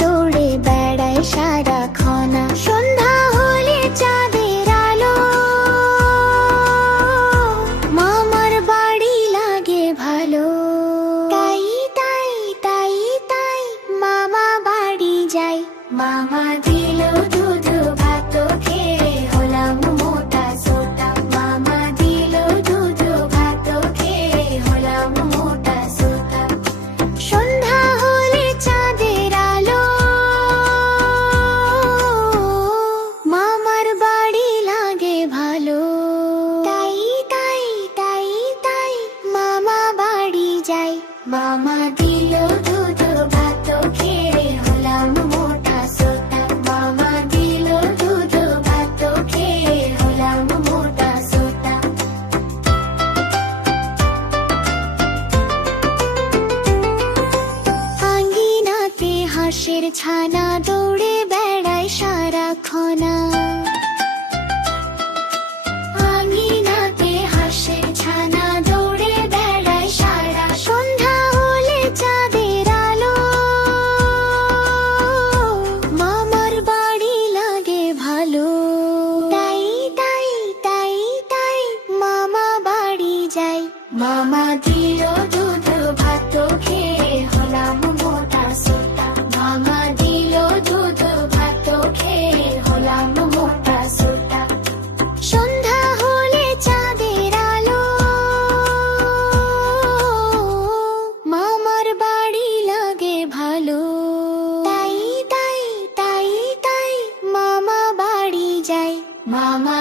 দৌড়ে বেড়ায় সারাক্ষণা। সন্ধ্যা হলে চাঁদের আলো মামার বাড়ি লাগে ভালো। তাই তাই তাই তাই মামা বাড়ি যাই। মামা দিল দুধ ভাত খেয়ে হলাম মোটা সোটা। মামা দিল দুধ ভাত খেয়ে হলাম মোটা সোটা। সন্ধ্যা হলে চাঁদের আলো মামার বাড়ি লাগে ভালো। তাই তাই তাই তাই মামা বাড়ি যাই। মামা দিল দুধ ভাত খেয়ে হলাম মোটা সোটা। মামা দিল দুধ ভাত খেয়ে হলাম মোটা সোটা। আঙ্গিনাতে হাঁসের ছানা দৌড়ে বেড়ায় সারাক্ষণা। আঙ্গিনাতে হাঁসের ছানা দৌড়ে বেড়ায় সারা। সন্ধ্যা হলে চাঁদের আলো মামার বাড়ি লাগে ভালো। তাই তাই তাই তাই মামা বাড়ি যাই। মামা দিল দুধ ভাত খেয়ে হলাম মোটা সোটা। মামা দিল দুধ ভাত খেয়ে হলাম মোটা সোটা। সন্ধ্যা হলে চাঁদের আলো মামার বাড়ি লাগে ভালো। তাই তাই তাই তাই মামা বাড়ি যাই। মামা